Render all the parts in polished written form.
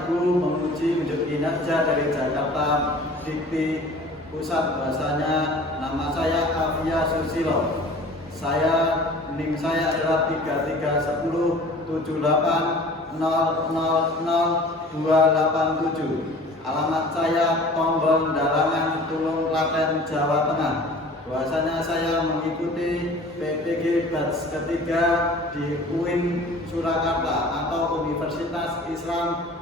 Ibu menguji unjuk kinerja dari Jakarta Dikti Pusat. Bahasanya nama saya Afia Susilo. NIM saya adalah 3378000287. Alamat saya Tombol Dalangan, Tulung Klaten, Jawa Tengah. Bahwasanya saya mengikuti PPG batch ketiga di UIN Surakarta atau Universitas Islam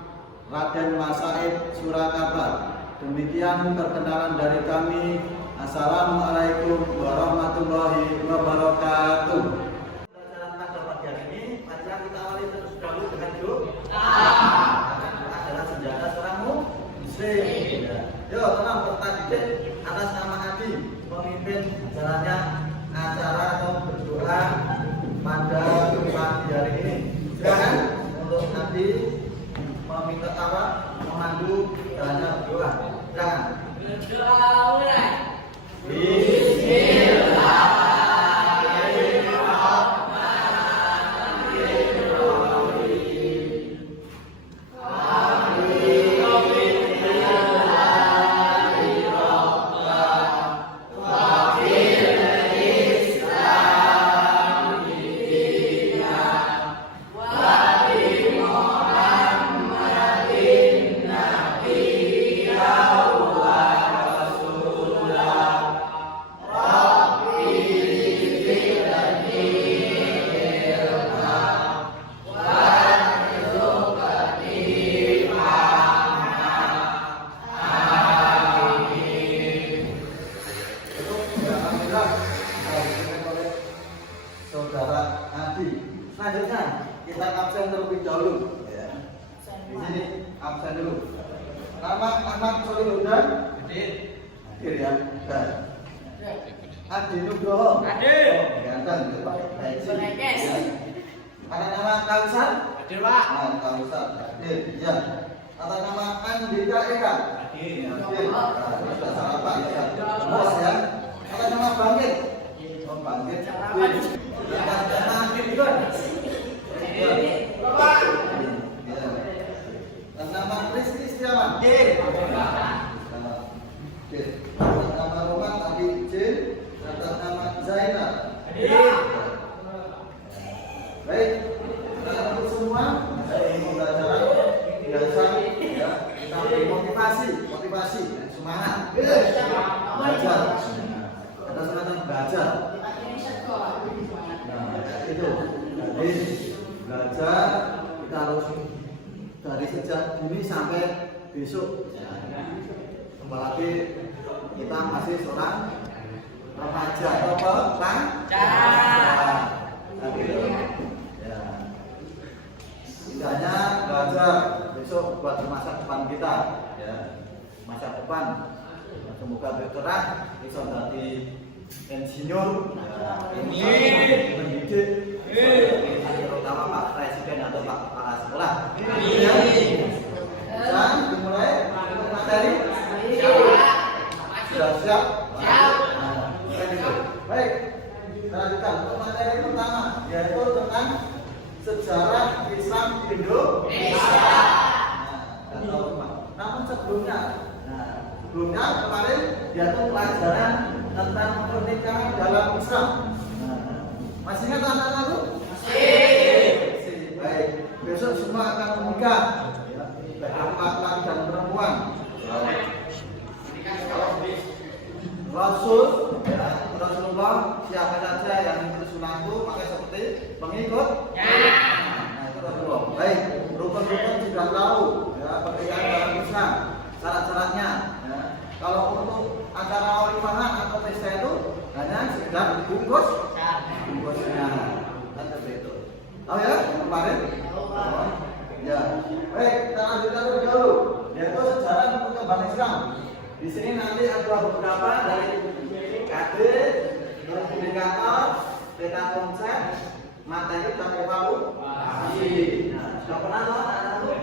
Raden Mas Said Surakarta. Demikian perkenalan dari kami. Assalamualaikum warahmatullahi wabarakatuh. Pelajaran pada pagi hari ini, mari kita awali terus dahulu dengan doa. Adalah senjata seorang muslim. Yo, tenang bertajuk atas nama Adi, pemimpin jalannya acara atau berdoa pada pagi hari ini. Silakan untuk Adi meminta apa? Memandu jalannya berdoa. Silakan. Berdoa mulai. Saudara Adi. Selanjutnya kita absen terlebih dahulu. Ya. Di sini absen dulu. Nama Ahmad Solihudan. Hadir ya. Adi Nugroho. Hadir. Ganteng. Baik. Ada nama Kausar. Hadir Pak. Kausar. Hadir. Ya. Atas nama Andika Eka. Hadir. Sudah salah Pak. Bos ya. Atas nama Bangkit. Bangkit. Nama Rizky Setiawan. Atas nama Roman Adi Jin. Atas nama Zainal. Baik, untuk semua pembelajaran biasa ya, kita beri motivasi, semangat belajar. Ada semangat belajar. Itu jadi belajar kita harus dari sejak dini sampai besok ya. Apalagi kita masih seorang remaja atau pelajar. Ya. Tidaknya belajar besok buat masa depan kita ya. Masa depan semoga bergerak bisa jadi insinyur, pendidik, terutama Pak Presiden atau Pak Kepala Sekolah. Dan dimulai untuk materi. Sudah siap? Baik, kita lanjutkan untuk materi pertama, yaitu tentang sejarah Islam di Indonesia. Namun sebelumnya kemarin yaitu pelajaran tentang pernikahan dalam Islam. Masih ingat anak-anakku? Masih. Baik. Besok semua akan menikah. Laki-laki dan perempuan. Rasulullah siapa saja yang ikut sunahku maka seperti pengikut. Nah, itu Rasulullah. Baik. Rukun-rukun sudah tahu. Ya, pernikahan dalam Islam. Syarat-syaratnya. Ya. Kalau untuk acara walimahan atau pesta itu hanya sekedar bungkusnya, kan seperti itu. Tahu ya kemarin? Ya. Baik, kita lanjutkan terlebih dahulu, yaitu sejarah perkembangan Islam. Di sini nanti ada beberapa dari KD, indikator, peta konsep, materi dan evaluasi. Nah, sudah pernah loh anak-anak?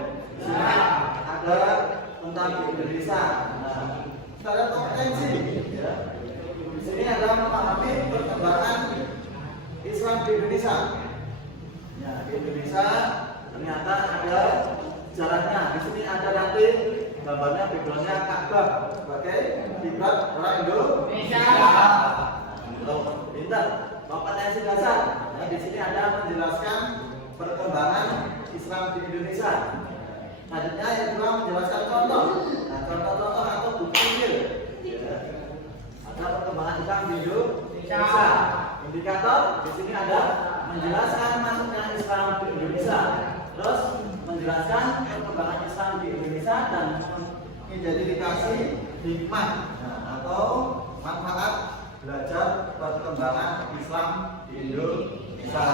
Ada tentang Indonesia. Secara kompetensi, ya. Di sini adalah memahami perkembangan Islam di Indonesia. Ya, di Indonesia ternyata ada sejarahnya. Di sini ada nanti gambarnya backgroundnya Ka'bah sebagai kiblat orang Indonesia. Pintar. Kompetensi dasar. Nah, di sini ada menjelaskan perkembangan Islam di Indonesia. Selanjutnya yang kedua menjelaskan contoh. Nah, contoh-contoh atau bukti real. Ada perkembangan Islam di Indonesia. Indikator di sini ada menjelaskan masuknya Islam di Indonesia. Terus menjelaskan perkembangan Islam di Indonesia dan mengidentifikasi hikmah atau manfaat belajar perkembangan Islam di Indonesia.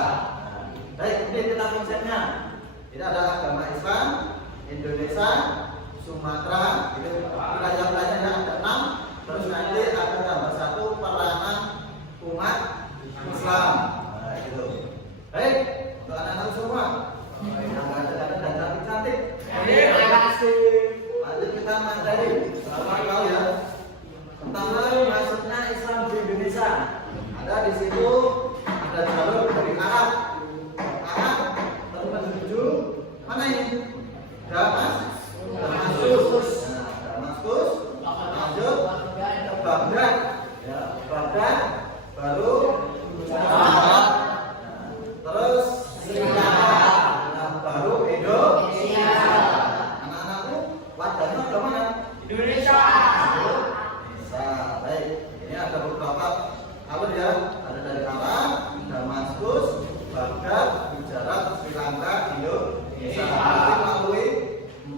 Baik, ini kita konsepnya. Ini ada agama Islam, Indonesia, Sumatera. Itu pelajaran-pelajarannya ada 6. Terus nanti ada tambah 1 peranan umat Islam. Nah, gitu. Baik, untuk anak-anak semua. Yang ganteng-ganteng dan cantik-cantik. Terima kasih. Lanjut kita materi. Sama tahu ya. Tentang masuknya Islam di Indonesia. Ada di situ ada jalur dari Arab terus menuju mana ini? Damaskus. Lanjut ke Baghdad. Ya, Baghdad baru terus Syria. Nah, baru Indonesia. Anak-anakku wadahnya ke mana? Indonesia. Baik, ini ada beberapa alur ya, ada dari Arab, Damaskus, Baghdad, Gujarat, Sri Lanka, Indonesia. Melalui 4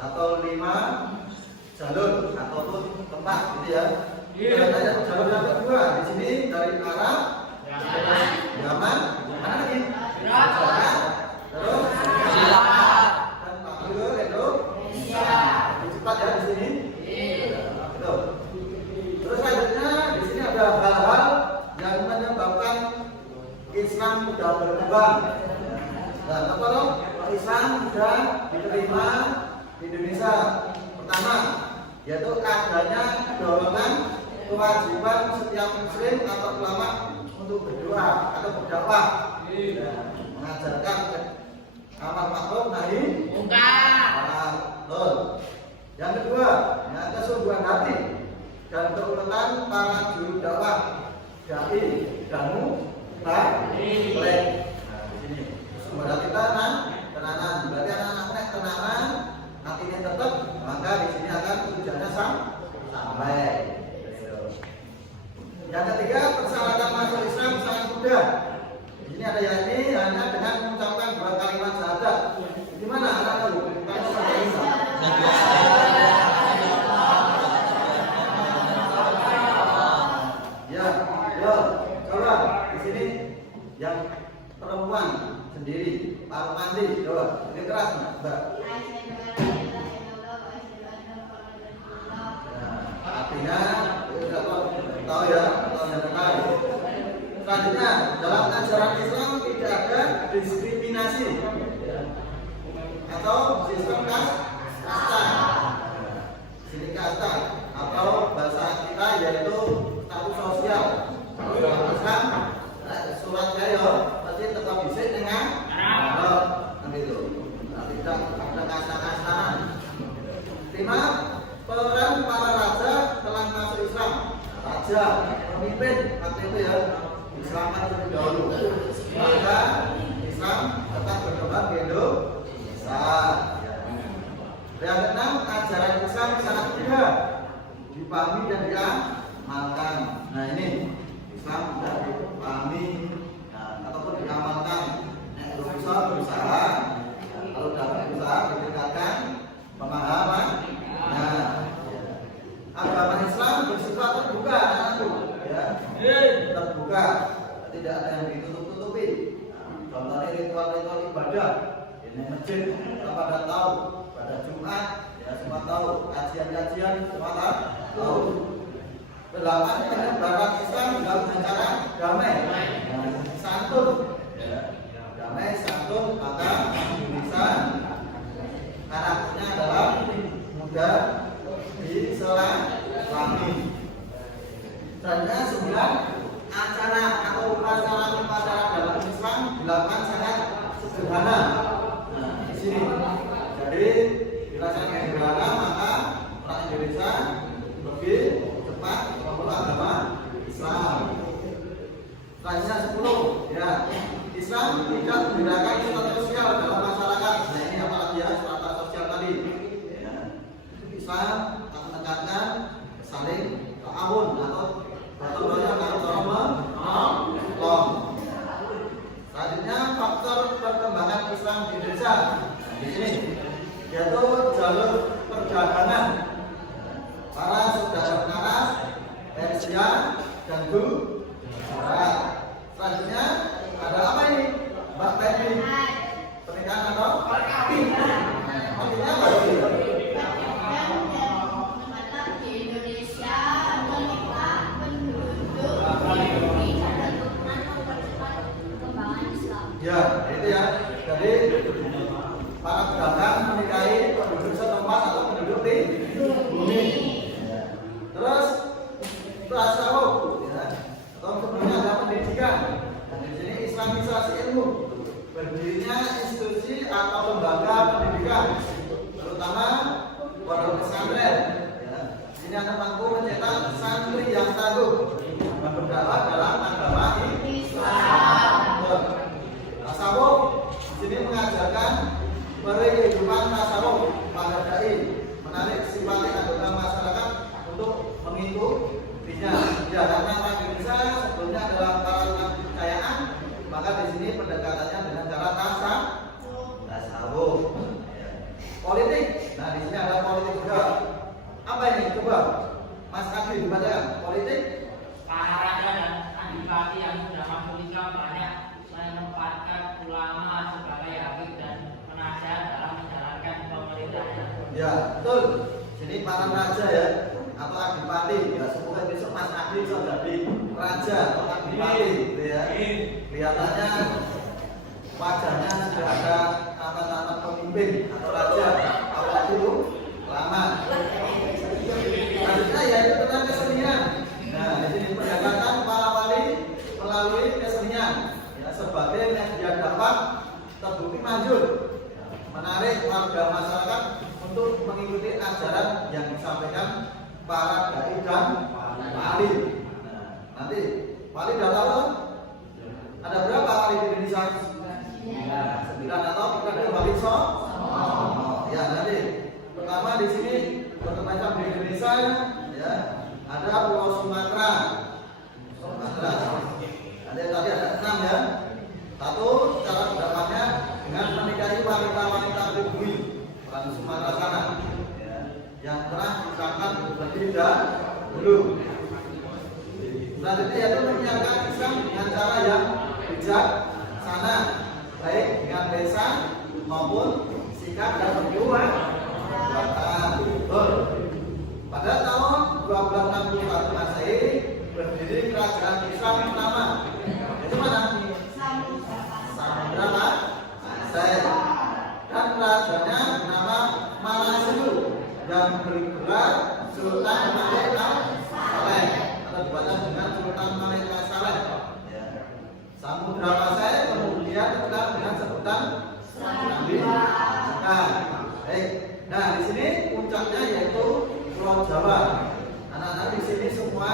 atau 5 jalur ataupun tempat gitu ya. Ada jalur yang kedua di sini dari Arab, Yaman, mana lagi? Irak, terus dan Pakistan, Indonesia. Cepat ya di sini. Terus selanjutnya di sini ada hal-hal yang menyebabkan Islam sudah berkembang. Nah, apa loh? Islam sudah diterima di Indonesia. Pertama, yaitu adanya dorongan kewajiban setiap muslim atau ulama untuk berdoa atau berdakwah, mengajarkan amal ma'ruf nahi munkar. Betul. Yang kedua, kesungguhan hati dan keuletan para juru dakwah, dai, damu, balik. Nah, di sini kesungguhan hati tenanan. Berarti anak-anak tenanan, hatinya tetap, maka di sini akan tujuannya sampai. Yang ketiga, persyaratan masuk Islam sangat mudah. Di sini ada yang ini hanya dengan mengucapkan 2 kalimat syahadat. Di mana anak-anak? Coba di sini yang perempuan sendiri, Pak Mandi, coba ini keras Mbak. Artinya sudah tahu ya, tahu yang terkait. Selanjutnya dalam ajaran Islam tidak ada diskriminasi atau sistem kasta. Sini kasta atau bahasa kita yaitu status sosial. Islam suratnya ya pasti tetap bisa dengan itu. Tidak ada kasta-kastaan. 5. Peran para raja telah masuk Islam. Raja, pemimpin waktu itu ya Islam terlebih dahulu. Maka Islam tetap berkembang di Indonesia. Yang keenam, ajaran Islam sangat mudah dipahami dan diamalkan. Nah ini Islam sudah dipahami ataupun diamalkan. Kalau bisa berusaha, kalau dapat berusaha ditingkatkan pemahaman. Nah, agama Islam bersifat terbuka, ya, terbuka, tidak ada yang ditutup-tutupi. Contohnya ritual-ritual ibadah, ini masjid, kita pada tahu, pada Jumat, ya semua tahu, kajian-kajian semua tahu. 8. Penyebaran Islam dengan cara damai, santun, damai, santun, maka bisa karakternya adalah mudah diselami. Selanjutnya 9. Acara atau upacara dalam Islam dilakukan sangat sederhana. Jadi dirasakan negara maka orang Indonesia lebih cepat memeluk agama Islam. Selanjutnya 10 ya. Islam tidak membedakan status sosial dalam masyarakat. Nah ini apalagi ya status sosial tadi. Ya. Islam tak menekankan saling ta'awun atau gotong royong atau tolong. Selanjutnya faktor perkembangan Islam di Indonesia. Di sini yaitu jalur perdagangan para saudara penaras, Persia dan Barat. Selanjutnya ada apa ini, Mbak Teddy? Pernikahan atau? Artinya apa ini? Di Indonesia menikah penduduk perkembangan Islam. Ya, itu ya. Jadi para pedagang menikahi penduduk setempat atau penduduk di bumi. Terus tasawuf, ya. Atau sebelumnya ada pendidikan. Di sini Islamisasi ilmu, berdirinya institusi atau lembaga pendidikan, terutama pondok pesantren. Ya. Ini akan mampu mencetak santri yang tangguh dan berdakwah dalam agama Islam. Tasawuf di sini mengajarkan kehidupan tasawuf pada dai, menarik simpati anggota masyarakat untuk mengikutinya. Ya, karena orang Indonesia sebelumnya adalah kalangan kepercayaan, maka di sini pendekatannya dengan cara tasawuf. Politik, nah di sini ada politik juga. Apa ini? Coba Mas Adi dibacakan. Politik. Para raja dan adipati yang sudah masuk Islam banyak menempatkan ulama sebagai hakim dan penasihat dalam menjalankan pemerintahan. Ya, betul. Jadi para raja ya atau adipati. Ya, semoga besok Mas Adi bisa jadi raja atau adipati, gitu ya. Kelihatannya wajahnya sudah ada tanda-tanda pemimpin atau raja. Awal dulu lama. Selanjutnya yaitu tentang kesenian. Nah, di sini pendekatan para wali melalui kesenian. Ya, sebagai media dakwah terbukti manjur, menarik warga masyarakat untuk mengikuti ajaran yang disampaikan para dai dan wali. Nah, nanti wali sudah tahu ada berapa wali di Indonesia? 9 atau kita ada wali ya nanti pertama di sini bermacam di Indonesia ya ada Pulau Sumatera. Nanti tadi ada 6 ya. Satu, cara pendapatnya dengan menikahi wanita-wanita pribumi orang Sumatera sana ya, yang pernah misalkan berdiri dulu. Selanjutnya yaitu menyiarkan Islam dengan cara yang bijaksana, baik dengan lisan maupun sikap dan perbuatan. Pada tahun 1261 Masehi berdiri kerajaan Islam pertama. Itu mana? Samudra Pasai. Dan rajanya bernama Malasilu yang bergelar Sultan Malik Saleh atau dibaca dengan Sultan Malik Saleh. Ya. Samudra Pasai kemudian terkenal dengan sebutan Samudra. Baik. Nah di sini puncaknya yaitu Pulau Jawa. Anak-anak di sini semua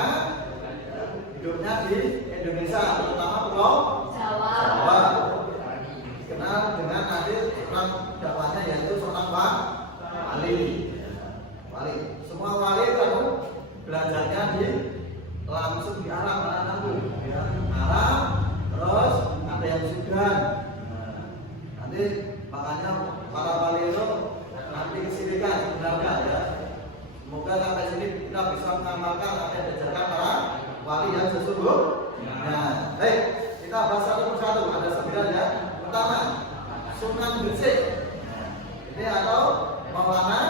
hidupnya di Indonesia, terutama Pulau Jawa. Dikenal dengan nanti orang dakwahnya yaitu seorang wali. Semua wali kalau belajarnya langsung di Arab, anak-anakku. Ya. Arab, terus ada yang Sudan. Nanti makanya para wali itu nanti kesilikan sebenarnya ya. Semoga sampai sini kita bisa mengamalkan apa yang diajarkan para wali yang sesungguhnya. Baik, kita bahas satu persatu. Ada 9 ya. Pertama, Sunan Gresik. Ini atau Maulana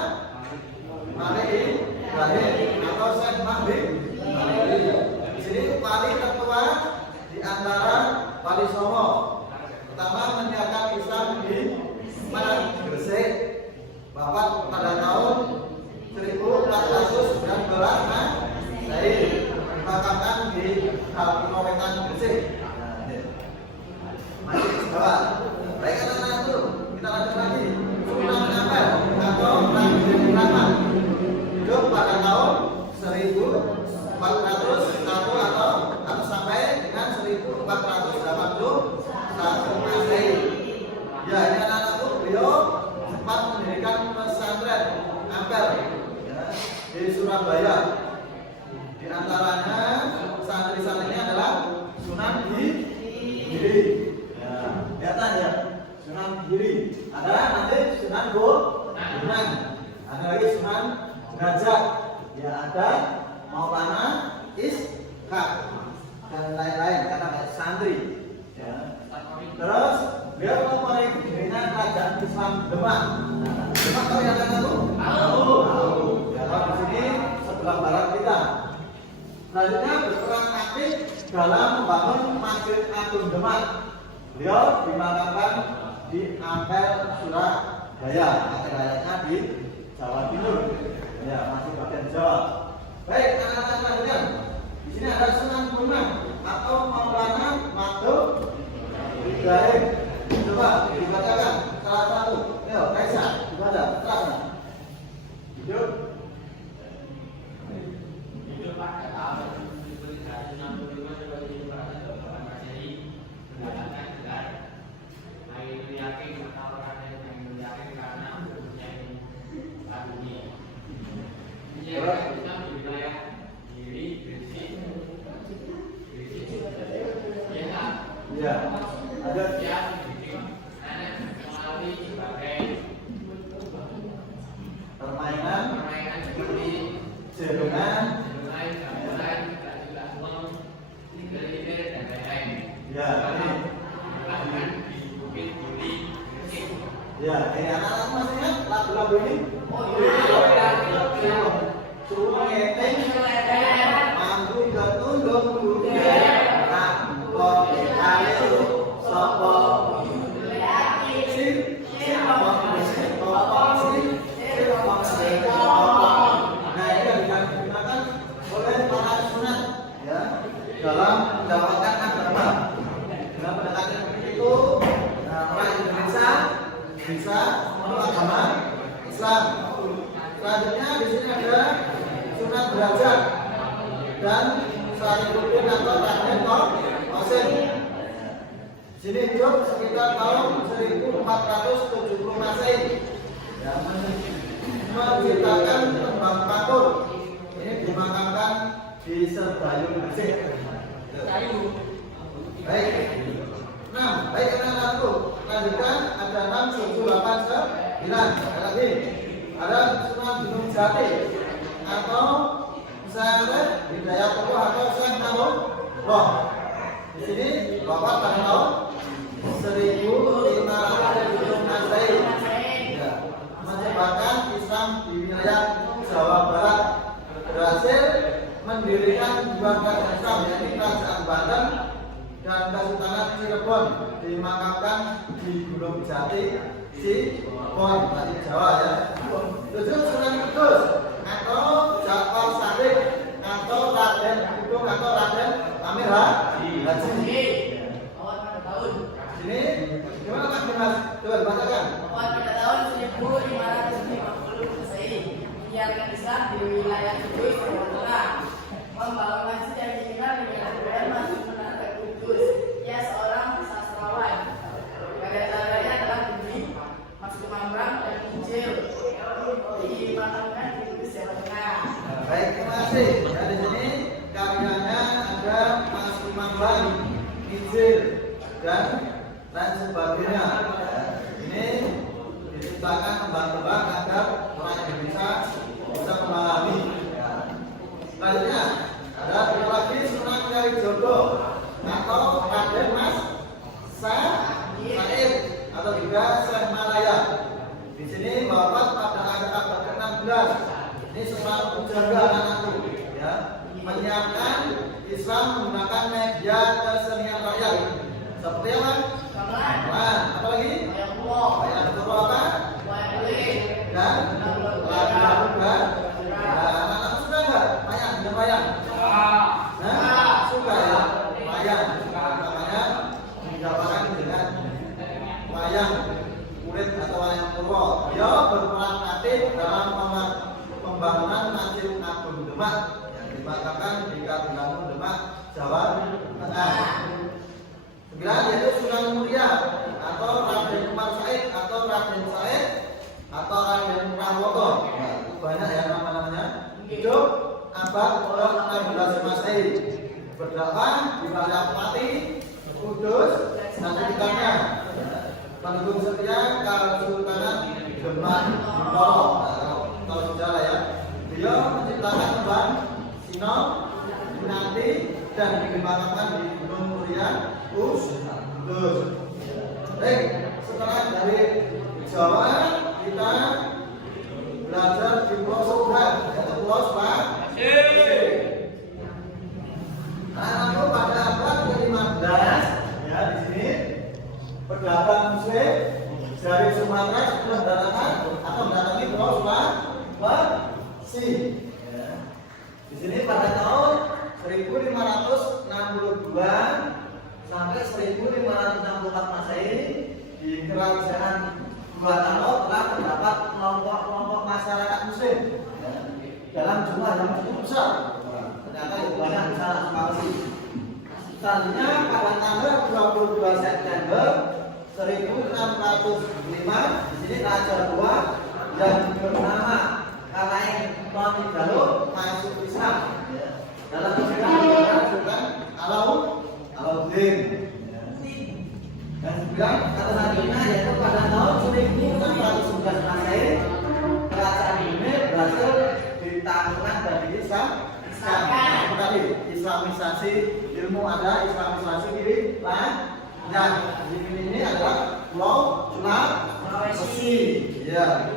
Ampel ya, di Surabaya. Di antaranya santri-santrinya adalah Sunan Giri. Ya, kelihatan ya, Sunan Giri. Ada nanti Sunan Bonang. Ada lagi Sunan Derajat. Ya, ada Maulana Ishak dan lain-lain kata santri. Ya. Terus beliau mempunyai pimpinan kerajaan Islam Demak. Demak tahu yang ada itu? Tahu. Ya, di sini sebelah barat kita. Selanjutnya berperan aktif dalam membangun Masjid Agung Demak. Beliau dimakamkan di Ampel, Surabaya. Asalnya di Jawa Timur. Ya, masih bagian Jawa. Baik, anak-anak sekalian. Di sini ada Sunan Bonang atau Maulana Madhab Ibrahim. Coba dibacakan salah satu. Ayo, Kaisa, dibaca. Terang. Hidup. Hidup pada tahun 1965 sebagai Bupati Kabupaten Masyari mendapatkan gelar Ainul Yakin atau Raden Ainul Yakin karena mempunyai dunia. Dia Islam di wilayah Giri, Gresik, Ya, ada dia melalui sebagai permainan seperti jerungan. gamelan, juga uang, liger dan lain-lain. Ya, ini. Bahkan di Bukit Duri, Gresik. Ya, ini anak-anak masih ingat lagu-lagu ini? Suruh ngeteng, mampu ketundung dunia, nakpok kali sopo, Nah, ini yang digunakan oleh para sunat ya dalam mendapatkan agama. Dengan pendekatan itu, orang Indonesia bisa memeluk agama Islam. Selanjutnya di sini ada Sunan Derajat dan Saripudin atau Raden Qasim. Di sini hidup sekitar tahun 1470 Masehi. Ya, menciptakan tembang pakur. Ini dimakamkan di Sebayu Gresik. Baik. 6. Baik, anak-anakku. Lanjutkan ada 6, 7, 8, 9. Ada lagi. Ada Sunan Gunung Jati atau Syekh Hidayatullah atau Syekh Nurullah. Di sini wafat pada tahun 1570 Masehi. Ya, menyebarkan Islam di wilayah Jawa Barat, berhasil mendirikan dua kerajaan Islam, yaitu Kerajaan Banten dan Kesultanan Cirebon, dimakamkan di Gunung Jati, Cirebon, di Jawa ya. 7. Sunan Kudus atau Ja'far Shadiq atau Raden Kudus atau Raden Amir Haji. Sini gimana Mas Dimas? Coba bacakan. Pada tahun 1550 Masehi, menyiarkan Islam di wilayah Kudus, Jawa Tengah, membangun masjid yang dikenal dengan gelar Masjid Menara Kudus. Ia seorang sastrawan. Karya-karyanya adalah bumi, Masjid Mambrang dan Injil. Dimakamkan di Kudus, Jawa Tengah. Baik, terima kasih. Ya, di sini karyanya ada Masjid Mambrang, Injil dan lain sebagainya. Ya, ini diciptakan tembang-tembang agar orang Indonesia bisa memahami. Ya. Selanjutnya ada lagi Sunan Kalijogo atau Raden Mas Said atau juga Syekh Malaya. Di sini wafat pada abad ke-16. Ini seorang penjaga anakku, ya, menyiapkan Islam menggunakan media kesenian rakyat. Seperti apa? Gamelan. Apa lagi? Wayang apa? Dan lagu-lagu dan anak-anak suka nggak? Wayang dan wayang? Nah, suka ya? Wayang. Makanya digambarkan dengan wayang kulit atau wayang purwo. Dia berperan aktif dalam pembangunan Masjid Agung Demak yang dimakamkan di Kabupaten Demak, Jawa Tengah. 9 yaitu Sunan Muria atau Raden Umar Said atau Raden Said atau Raden Prawoto. banyak ya nama-namanya. Hidup abad ke-16 Masehi. Berdakwah di Pati, Kudus, dan sekitarnya. Pendukung setia Kesultanan Demak Bintoro. Kalau sejarah ya. Beliau menciptakan kembang Sino, Nanti, dan dikembangkan di Gunung Muria, Kudus. Baik, setelah dari Jawa kita belajar di Pulau Subhan, yaitu Pulau Spanyol. Lalu pada abad ke-15 ya di sini perdagangan Muslim dari Sumatera mendatangi Pulau Sulawesi. Ya. Di sini pada tahun 1562 sampai 1564 Masehi di kerajaan Guantanamo telah terdapat kelompok-kelompok masyarakat Muslim ya, dalam jumlah yang cukup besar. Ternyata itu banyak besar sekali. Selanjutnya pada tanggal 22 September 1605 di sini Raja II yang bernama Kalain Monigalo masuk Islam. Ya. Dalam Sultan Alauddin. Dan bilang kata selanjutnya yaitu pada tahun 1611 Masehi kerajaan ini berhasil ditaklukkan dan Islam. Tadi Islamisasi ilmu ada, Islamisasi diri dan di sini ini adalah Pulau Sulawesi. Ya.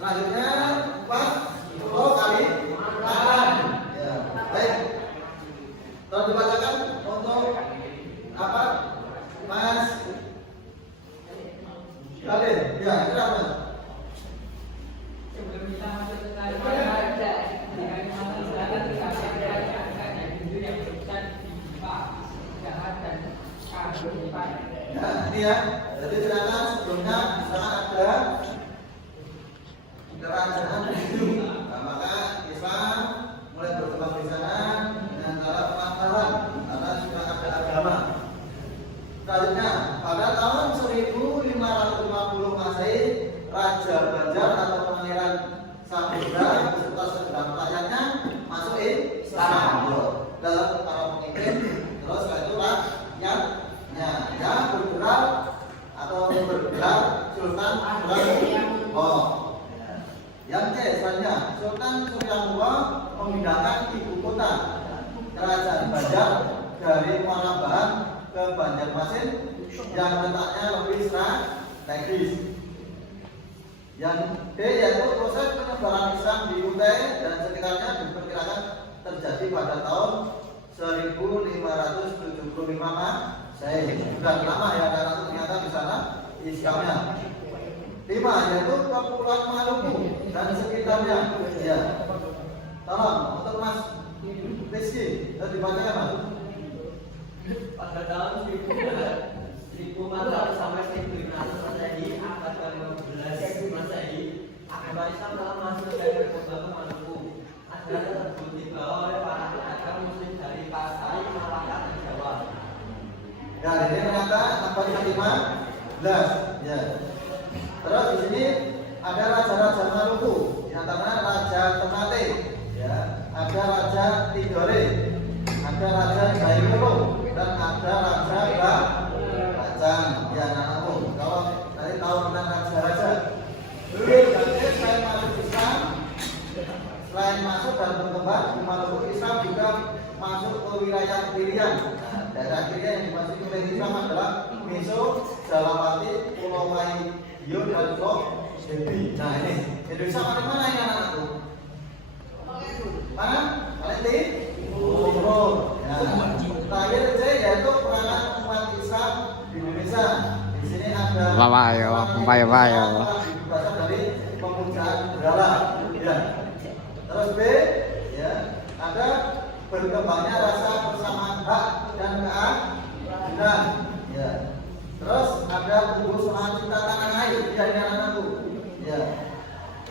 Selanjutnya Pulau Kalimantan. Ya. Baik. Tolong dibacakan untuk apa? Mas Khalid. Ya, silakan. Sebelum kita masuk ke Kalimantan, di Kalimantan Selatan terdapat angkat yang jujur yang berpusat di Jepang, Jahat dan Kalimantan. Ya, ini ya. Jadi ternyata sebelumnya di sana ada kerajaan Hindu. Nah, maka Islam mulai berkembang di sana dengan cara penanggalan karena sudah ada agama. Selanjutnya, pada tahun 1550 Masehi, Raja Banjar atau Pangeran Samudra beserta segenap rakyatnya masuk Islam. Dalam para pemimpin, terus setelah itu rakyatnya yang bergerak atau bergerak Sultan Suryamuwa. Yang selanjutnya, Sultan Suryamuwa memindahkan ibu kota kerajaan Banjar dari Muara Bahan ke Banjarmasin yang letaknya lebih strategis. Yang D yaitu proses penyebaran Islam di Kutai dan sekitarnya diperkirakan terjadi pada tahun 1575 Masehi. Sudah lama ya karena ternyata di sana Islamnya. 5 yaitu Kepulauan Maluku dan sekitarnya. Ya. Tolong untuk Mas Rizky, dibacakan Mas. Pada tahun 1400 sampai 1500 Masehi, abad ke-15 Masehi, agama Islam telah masuk ke Kepulauan Maluku. Ajaran tersebut dibawa oleh para pedagang Muslim dari Pasai, Malaka, dan Jawa. Ya, ini ternyata abad ke-15. Ya. Terus di sini ada raja-raja Maluku, di antaranya Raja Ternate, ya, ada Raja Tidore, ada Raja Jailolo, dan ada Raja Bacang. Ya, anakku, kalau tadi tahu tentang raja-raja. Jadi selain masuk Islam, selain masuk dan berkembang di Maluku, Islam juga masuk ke wilayah Irian. Nah, daerah Irian yang dimasuki oleh Islam adalah Meso, Jalawati, Pulau Waiyo, dan Pulau Dewi. Nah ini Indonesia mana ini anak-anakku? Mana? Timur. Ya. Terakhir C yaitu peranan umat Islam di Indonesia. Di sini ada berasal dari pemujaan berhala. Ya. Terus B, ya, ada berkembangnya rasa persamaan hak dan keadilan. Ya. Terus ada kubu semangat cinta tanah air dari anak-anakku. Ya.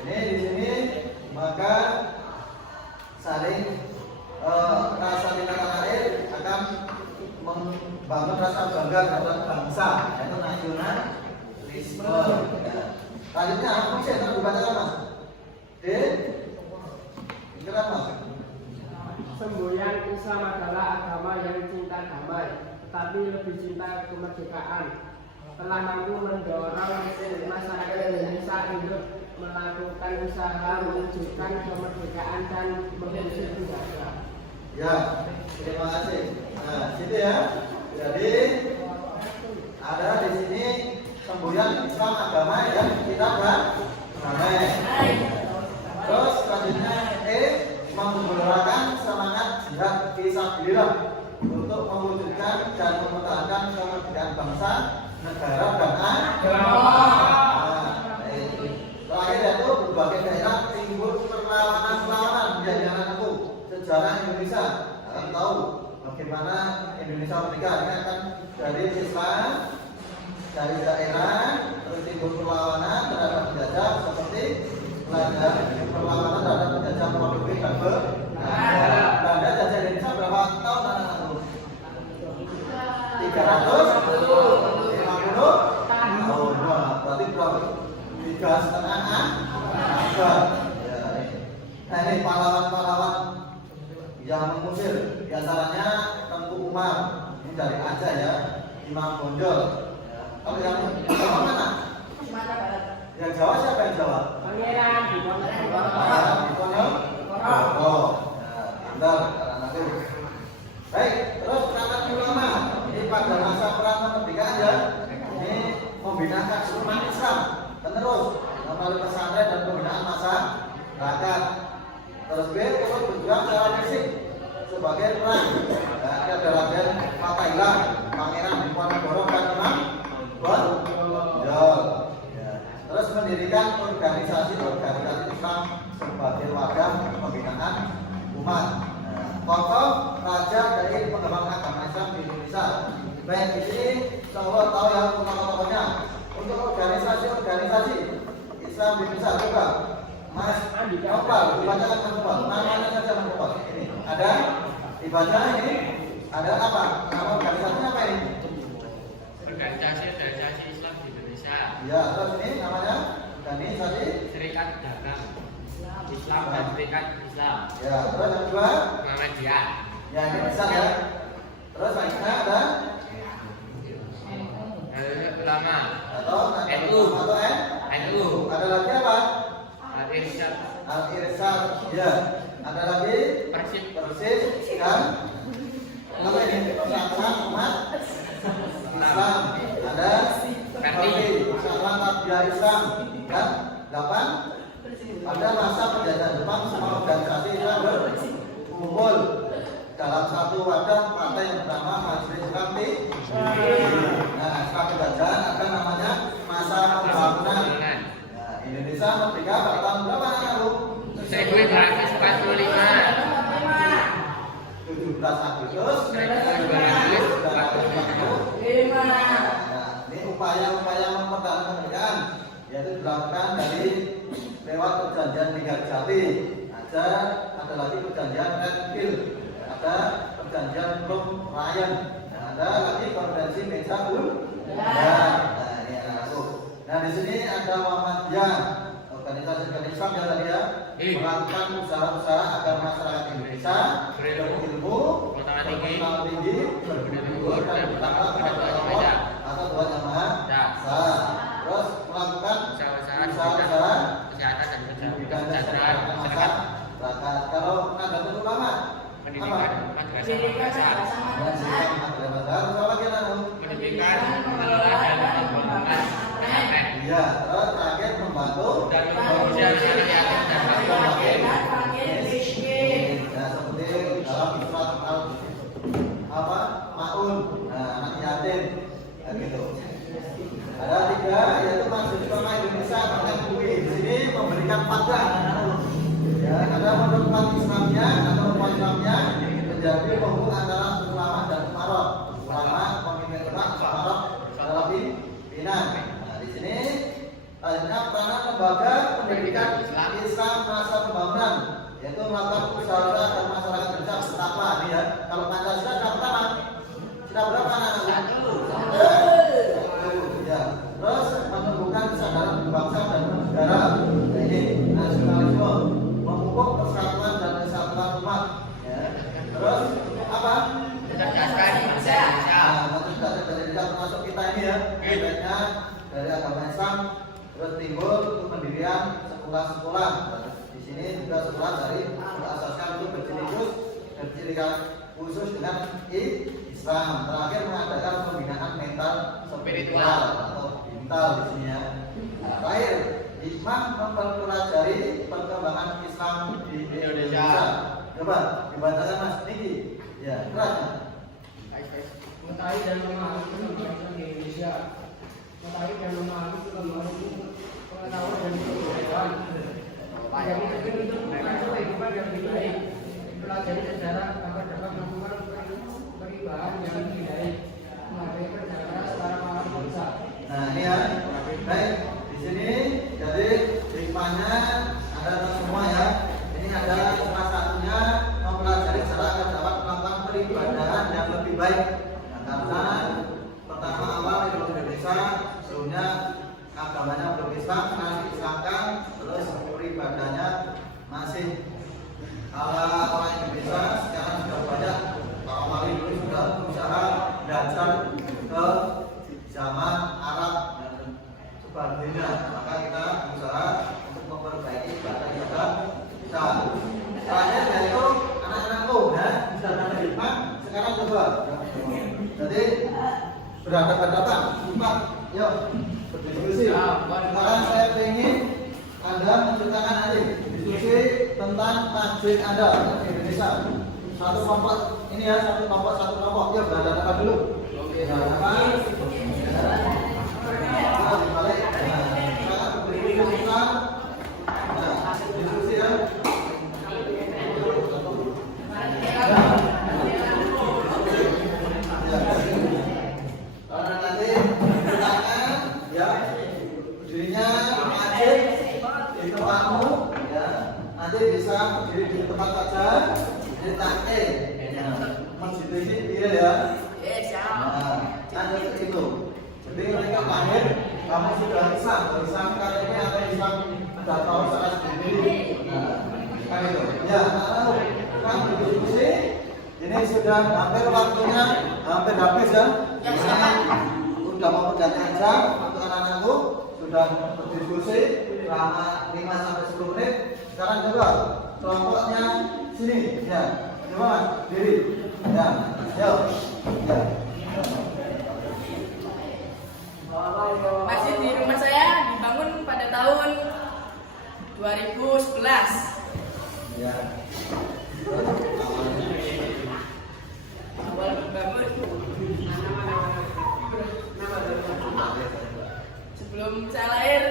Ini di sini maka saling rasa cinta tanah air akan membangun rasa bangga terhadap bangsa, yaitu nasionalisme. Ya. Selanjutnya apa sih yang dibacakan Mas? D semboyan Islam adalah agama yang cinta damai, tetapi lebih cinta kemerdekaan. Telah mampu mendorong masyarakat Indonesia untuk melakukan usaha mewujudkan kemerdekaan dan mengusir penjajah. Ya, terima kasih. Nah, gitu ya. Jadi ada di sini semboyan Islam agama yang kita damai. Terus selanjutnya menggelorakan semangat jihad fisabilillah untuk mewujudkan dan mempertahankan kemerdekaan bangsa, negara dan agama. Terakhir yaitu berbagai daerah timbul perlawanan-perlawanan di anak-anakku sejarah Indonesia. Kalian tahu bagaimana Indonesia merdeka ini akan dari Islam, dari daerah terus timbul perlawanan terhadap penjajah seperti perlawanan terhadap penjajah Portugis dan Belanda. Jajah Indonesia berapa tahun anak-anakku? 350 tahun. Berarti berapa? 3,5 abad. Nah ini pahlawan-pahlawan yang mengusir, diantaranya Tengku Umar, ini dari Aceh ya, Imam Bonjol. Kalau yang Jawa mana? Yang Jawa siapa yang Jawa? Pangeran Diponegoro. Oh, pintar anakku. Baik, terus perangkat ulama. Ini pada masa perang kemerdekaan ya, ini membinakan umat Islam penerus melalui pesantren dan pembinaan masyarakat. Terus B turut berjuang secara fisik sebagai perang. Ada Raden Fatahillah, Pangeran Diponegoro dan Imam Bonjol. Terus mendirikan organisasi Islam sebagai wadah pembinaan umat. Tokoh raja dari pengembangan agama Islam di Indonesia. Baik di sini, Allah tahu ya tokoh-tokohnya. Untuk organisasi Islam di Indonesia, coba Mas Nopal, dibacakan Mas Nopal. Namanya saja Mas Nopal. Ini ada dibaca ini. Ada apa? Nama organisasinya apa ini? Organisasi Islam di Indonesia. Ya, terus ini namanya organisasi Serikat Dagang Islam dan Serikat Islam. Ya, terus yang kedua Muhammadiyah. Ya, ini bisa ya. Terus selanjutnya ada Ulama atau NU. atau NU. Ada lagi apa? Al-Irsyad. Al-Irsyad. Ya. Ada lagi Persib. dan apa ini? Persatuan Umat Islam. Ada Persatuan Tabiah Islam. Dan 8 pada masa penjajahan Jepang semua organisasi Islam berkumpul dalam satu wadah partai yang bernama Majelis Islam. Nah, setelah penjajahan ada namanya masa pembangunan. Nah, Indonesia merdeka pada tahun berapa anak-anakku? 1945. 17 Agustus 1945. Nah, ini upaya-upaya mempertahankan kemerdekaan yaitu dilakukan dari lewat perjanjian Megarijati. Ada lagi perjanjian Red Hill, ada perjanjian Plum Ryan, ada lagi konvensi Meja Nah, ini anakku. Nah, di sini ada Muhammadiyah, organisasi Islam yang tadi ya, melakukan usaha-usaha agar masyarakat Indonesia berilmu, berpengetahuan tinggi, berpendidikan dan bertakwa kepada Allah atau Tuhan Yang Maha Esa. Terus melakukan usaha-usaha Kesehatan dan pendidikan dan masyarakat. Kalau Nahdlatul Ulama pendidikan Pendidikan pendidikan pengelolaan dan pembangunan pesantren. Iya, terus terakhir membantu Dan Indonesia syariat dan Nah, seperti dalam surat Maun, anak yatim, gitu. Ada 3 yaitu mahasiswa Indonesia mengakui di sini memberikan fatwa. Ya, ada menurut umat Islamnya atau umat Islamnya menjadi penghubung antara ulama dan umarok. Ulama pemimpin umat, umarok adalah pimpinan. Nah, di sini ada peranan lembaga pendidikan Islam masa pembangunan, yaitu melakukan usaha dan masyarakat Indonesia bertakwa. Nih ya, kalau Pancasila sudah pertama, sudah berapa anak? Ya, terus menumbuhkan kesadaran berbangsa dan bernegara. Nah, ini nasionalisme, memupuk persatuan dan kesatuan umat. Ya, Islam terus timbul untuk pendirian sekolah-sekolah. Di sini juga sekolah dari berasaskan untuk berciri khusus dengan Islam. Terakhir mengadakan pembinaan mental spiritual atau mental di sini ya. Terakhir, hikmah mempelajari perkembangan Islam di Indonesia. Coba dibacakan Mas Niki. Ya, keras. Mengetahui dan memahami perkembangan di Indonesia. Mengetahui dan memahami perkembangan pengetahuan dan kebudayaan. Yang penting untuk mengkaji kehidupan yang lebih baik. Pelajari sejarah agar dapat melakukan perubahan yang lebih baik. Menghadapi perjalanan secara paham bangsa. Nah ini ya, baik di sini jadi hikmahnya ada semua ya. Ini ada salah satunya mempelajari cara agar dapat melakukan peribadahan yang lebih baik. Nah, karena pertama awal Indonesia sebelumnya agamanya belum Islam, nanti Islamkan, terus peribadahnya masih ala orang Indonesia. Sekarang sudah banyak Pak Wali dulu sudah berusaha belajar ke zaman Arab dan sebagainya. Maka kita berusaha untuk memperbaiki ibadah kita. Terakhir yaitu anak-anakku, ya, sudah ada hikmah. Sekarang coba. Jadi berhadapan-hadapan, empat, yuk berdiskusi. Sekarang saya ingin Anda menceritakan nanti diskusi tentang masjid Anda di Indonesia. Satu kelompok ini ya, satu kelompok. Yuk berhadapan dulu. Oke, nanti bisa berdiri di tempat saja, di takte. Masjid ini dia ya. Nah, itu. Jadi mereka lahir, kamu sudah Islam, Islam kali ini atau Islam sudah tahu secara sendiri. Kan itu. Ya, tahu. Kan berdiskusi. Ini sudah hampir waktunya, hampir habis ya. Sudah mau mendatang jam untuk anak-anakku sudah berdiskusi selama 5 sampai 10 menit. Sekarang coba kelompoknya sini, ya. Coba Mas, diri, ya. Yuk, ya. Masjid di rumah saya dibangun pada tahun 2011. Ya. Awal dibangun. Sebelum saya lahir,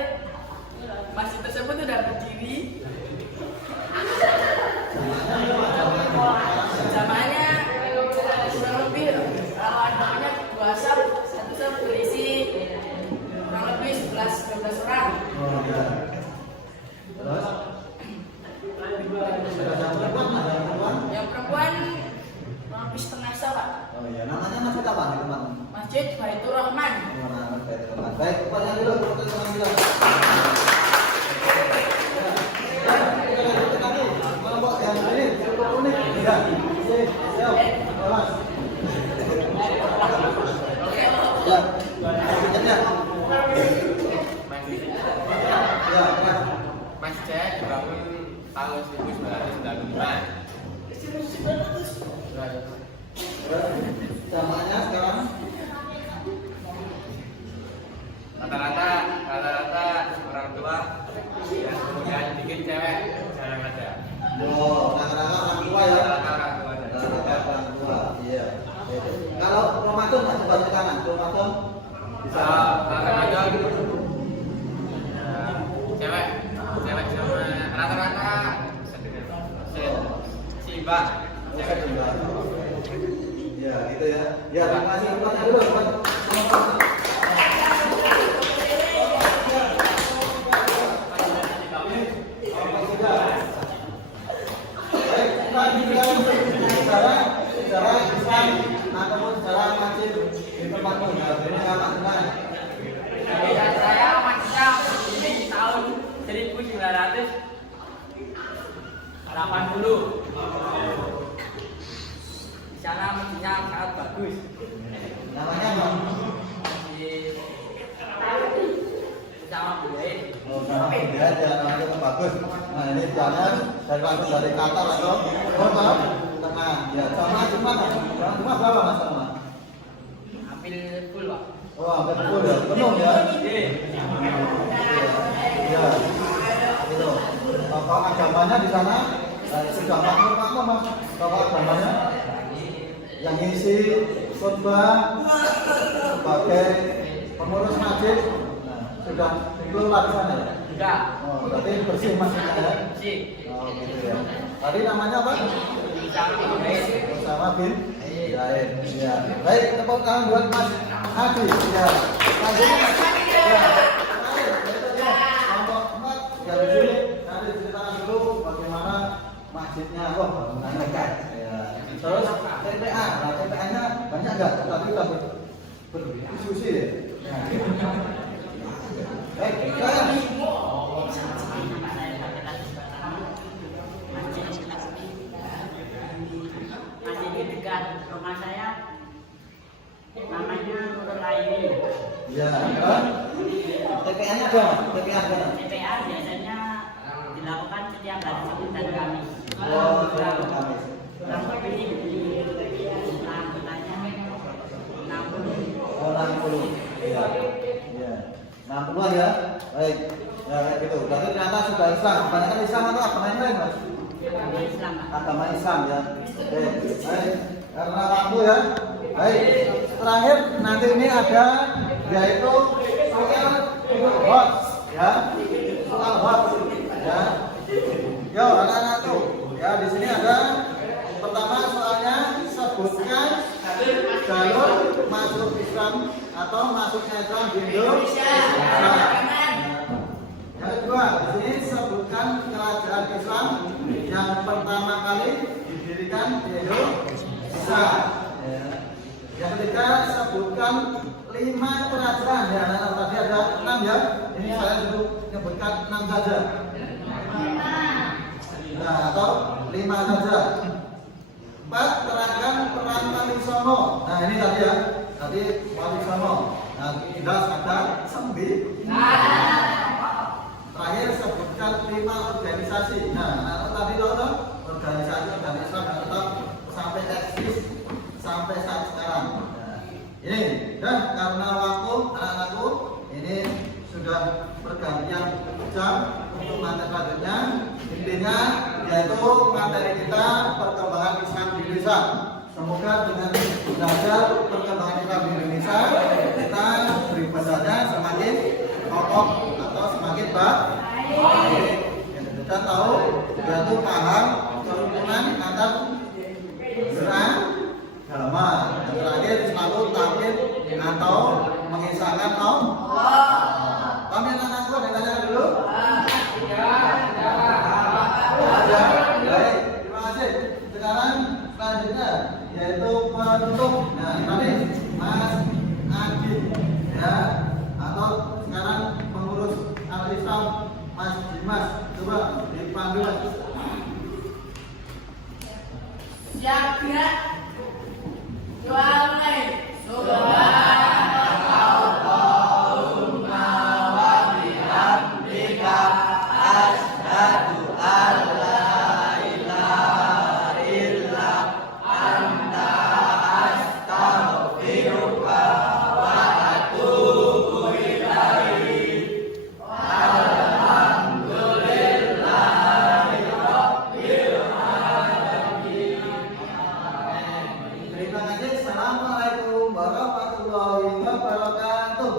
masjid tersebut sudah berdiri. Zamannya kurang lebih kalau adanya 2 sab, 1 sab berisi kurang lebih 11-12 orang. Oh, ya. Terus? Yang perempuan kurang lebih setengah sab, Pak. Oh iya, namanya masjid apa nih teman? Masjid Baitur Rahman. Oh, nama Baitur Rahman. Baik, pertanyaan dulu, pertanyaan dulu. Kelompok yang ini cukup unik. Ya, siap. Mas. Ya. Ya, ya. Masjid dibangun tahun 1995. Jamaknya sekarang rata-rata orang tua dan kemudian dikit cewek jarang ada. oh, rata-rata orang tua ya. Rata-rata orang tua ada. Rata-rata orang tua, iya. Kalau Ramadan masih banyak kanan, Ramadan bisa. Rata-rata cewek sama rata-rata si mbak. Ya, gitu ya. Ya, terima kasih. Pertanyaan dulu, Pak. Baik, kita bicara sejarah Islam ataupun sejarah masjid di tempatmu. Nah, ini apa dengan? Ya, saya masjidnya ini tahun 1980. Di sana masjidnya sangat bagus. Namanya apa? Masjid Sama budaya. Oh, sama dia namanya itu bagus. Nah ini jangan dari kata atau tengah. Ya sama cuma berapa mas sama? Hampir full pak. Oh hampir full ya, penuh ya. Iya. Itu. Tokoh agamanya di sana sudah makmur mas. Tokoh agamanya yang ngisi khotbah sebagai pengurus masjid sudah keluar di sana ya? Enggak. Oh, berarti bersih masjidnya ya? Sih. Oh, gitu ya. Tadi namanya apa? Sama budaya. Osama bin Zaid. Ya. Baik, tepuk tangan buat Mas Hadi. Ya. Selanjutnya, ya. Kelompok 4 ya di sini nanti diceritakan dulu bagaimana masjidnya. Wah, bangunannya kan. Ya. Terus TPA. Nah, TPA-nya banyak enggak? Tapi udah berdiskusi ya. Ya. Baik, silakan. Masih di dekat rumah saya, namanya Nurul Aini. Ya, TPA-nya ada? TPA ada? TPA biasanya dilakukan setiap hari Senin dan Kamis. Oh, setiap Kamis. Kurang lebih di anggotanya 60. Oh, 60. Iya. Iya. 60 ya. Baik. Ya, kayak gitu. Berarti ternyata sudah Islam. Kebanyakan Islam atau agama yang lain, Mas? Islam. Agama Islam ya. Oke. Baik. Karena waktu ya. Baik. Terakhir nanti ini ada yaitu soal hoax ya. Soal hoax ya. Yo, anak-anak tuh. Ya, di sini ada pertama soalnya sebutkan jalur masuk Islam atau masuknya Islam di Indonesia. Yang kedua, di sini sebutkan kerajaan Islam yang pertama kali didirikan di Indonesia. Yang ketiga, sebutkan 5 kerajaan. Ya, nah, tadi ada 6 ya. Ini saya dulu menyebutkan 6 saja. Nah, atau 5 saja. 4, terangkan peran Wali Songo. Nah, ini tadi ya. Tadi Wali Songo. Nah, jelas ada 9. Terakhir sebutkan 5 organisasi. Nah, tadi loh organisasi Islam yang tetap sampai eksis sampai saat sekarang. Nah, ini dan karena waktu anak-anakku ini sudah bergantian jam untuk materi selanjutnya. Intinya yaitu materi kita perkembangan Islam di Indonesia. Semoga dengan belajar perkembangan Islam di Indonesia kita beribadahnya semakin kokoh atau semakin baik. Kita tahu yaitu paham kerukunan antar beragama. Yang terakhir selalu tampil atau mengisahkan Allah. Kami anak-anakku ada tanya dulu? Ya, baik, terima kasih. Sekarang selanjutnya yaitu penutup. Nah, tadi Mas Adi ya, atau sekarang pengurus Al-Islam Mas Dimas, coba dipanggil Mas. Siap gerak. Doa mulai. Terima kasih. Assalamualaikum warahmatullahi wabarakatuh.